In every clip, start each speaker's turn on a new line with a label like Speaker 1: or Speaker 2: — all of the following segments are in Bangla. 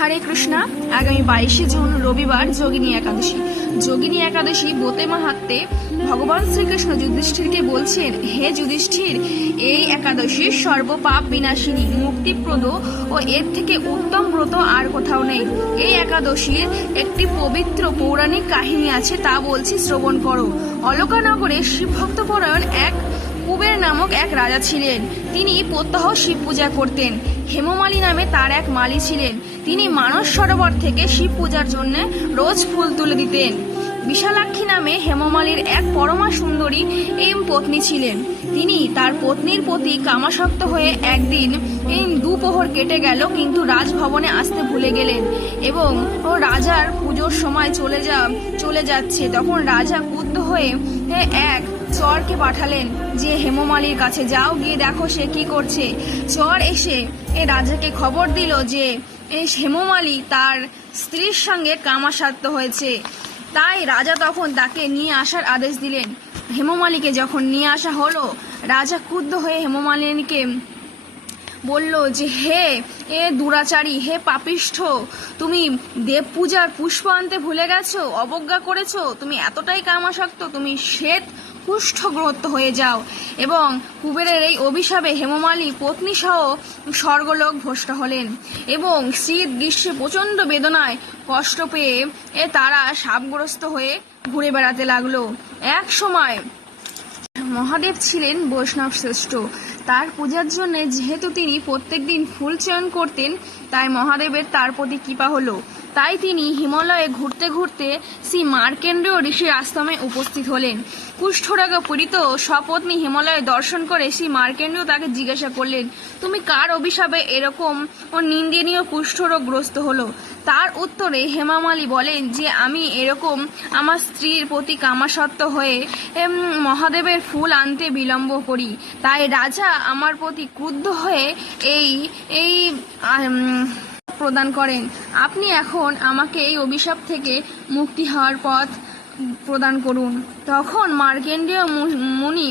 Speaker 1: হরে কৃষ্ণা, আগামী বাইশে জুন রবিবার যোগিনী একাদশী। যোগিনী একাদশী বোতে মাহাত্মে ভগবান শ্রীকৃষ্ণ যুধিষ্ঠিরকে বলছেন, হে যুধিষ্ঠির, এই একাদশী সর্বপাপ বিনাশিনী, মুক্তিপ্রদ ও এর থেকে উত্তম ব্রত আর কোথাও নেই। এই একাদশীর একটি পবিত্র পৌরাণিক কাহিনী আছে তা বলছি শ্রবণ করো। অলকানগরে শিবভক্তপরায়ণ এক কুবের নামক এক রাজা ছিলেন। তিনি প্রত্যহ শিব পূজা করতেন। হেমমালী নামে তার এক মালি ছিলেন। তিনি মানস সরোবর থেকে শিব পূজার জন্য রোজ ফুল তুলে দিতেন। বিশালাক্ষী নামে হেমমালির এক পরমা সুন্দরী এম পত্নী ছিলেন। তিনি তার পত্নীর প্রতি কামাসক্ত হয়ে একদিন দুপোহর কেটে গেল কিন্তু রাজভবনে আসতে ভুলে গেলেন এবং ও রাজার পুজোর সময় চলে যা, চলে যাচ্ছে। তখন রাজা ক্রুদ্ধ হয়ে এক চরকে পাঠালেন যে হেমমালির কাছে যাও, গিয়ে দেখো সে কি করছে। চর এসে এ রাজাকে খবর দিল যে এই হেমমালি তার স্ত্রীর সঙ্গে কামাসাত্য হয়েছে। তাই রাজা তখন তাকে নিয়ে আসার আদেশ দিলেন। হেমমালিকে যখন নিয়ে আসা হলো, রাজা ক্রুদ্ধ হয়ে হেমমালিনীকে বলল যে, হে, এ দুরাচারী, হে পাপিষ্ঠ, তুমি দেব পূজার পুষ্প আনতে ভুলে গেছো, অবজ্ঞা করেছ, তুমি এতটাই কামাসক্ত, তুমি শ্বেত কুষ্ঠগ্রস্ত হয়ে যাও। এবং কুবেরের এই অভিশাপে হেমমালী পত্নী সহ স্বর্গলোক ভ্রষ্ট হলেন। এবং শীত গ্রীষ্মে প্রচণ্ড বেদনায় কষ্ট পেয়ে এ তারা সাপগ্রস্ত হয়ে ঘুরে বেড়াতে লাগল। এক সময় মহাদেব ছিলেন বৈষ্ণব শ্রেষ্ঠ। তার পূজার জন্য যেহেতু তিনি প্রত্যেকদিন ফুল চয়ন করতেন, তাই মহাদেবের তার প্রতি কৃপা হলো। তাই তিনি হিমালয়ে ঘুরতে ঘুরতে শ্রী মার্কেন্দ্রীয় ঋষির আশ্রমে উপস্থিত হলেন। কুষ্ঠরোগে পীড়িত সপত্নী হিমালয়ে দর্শন করে শ্রী মার্কেন্দ্রীয় তাকে জিজ্ঞাসা করলেন, তুমি কার অভিশাপে এরকম ও নিন্দনীয় কুষ্ঠরোগগ্রস্ত হলো? তার উত্তরে হেমামালী বলেন যে, আমি এরকম আমার স্ত্রীর প্রতি কামাসত্ব হয়ে মহাদেবের ফুল আনতে বিলম্ব করি। তাই রাজা আমার প্রতি ক্রুদ্ধ হয়ে এই এই প্রদান করেন। আপনি এখন আমাকে এই অভিশাপ থেকে মুক্তি হওয়ার পথ প্রদান করুন। তখন মার্কেন্ডীয় মুনি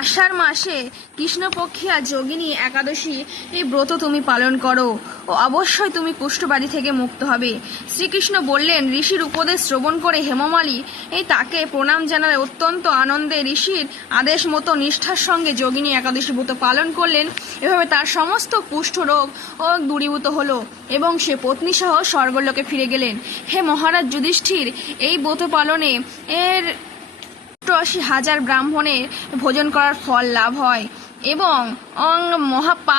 Speaker 1: আষাঢ় মাসে কৃষ্ণপক্ষিয়া যোগিনী একাদশী, এই ব্রত তুমি পালন করো। ও অবশ্যই তুমি কুষ্ঠবাদী থেকে মুক্ত হবে। শ্রীকৃষ্ণ বললেন, ঋষির উপদেশ শ্রবণ করে হেমমালী, এই তাকে প্রণাম জানালে অত্যন্ত আনন্দে ঋষির আদেশ মতো নিষ্ঠার সঙ্গে যোগিনী একাদশী ব্রত পালন করলেন। এভাবে তার সমস্ত কুষ্ঠ রোগ ও দূরীভূত হলো এবং সে পত্নী সহ স্বর্গলোকে ফিরে গেলেন। হে মহারাজ যুধিষ্ঠির, এই ব্রত পালনে এর হাজার ব্রাহ্মণের ভোজন করার ফল লাভ হয় এবং অং মহাপা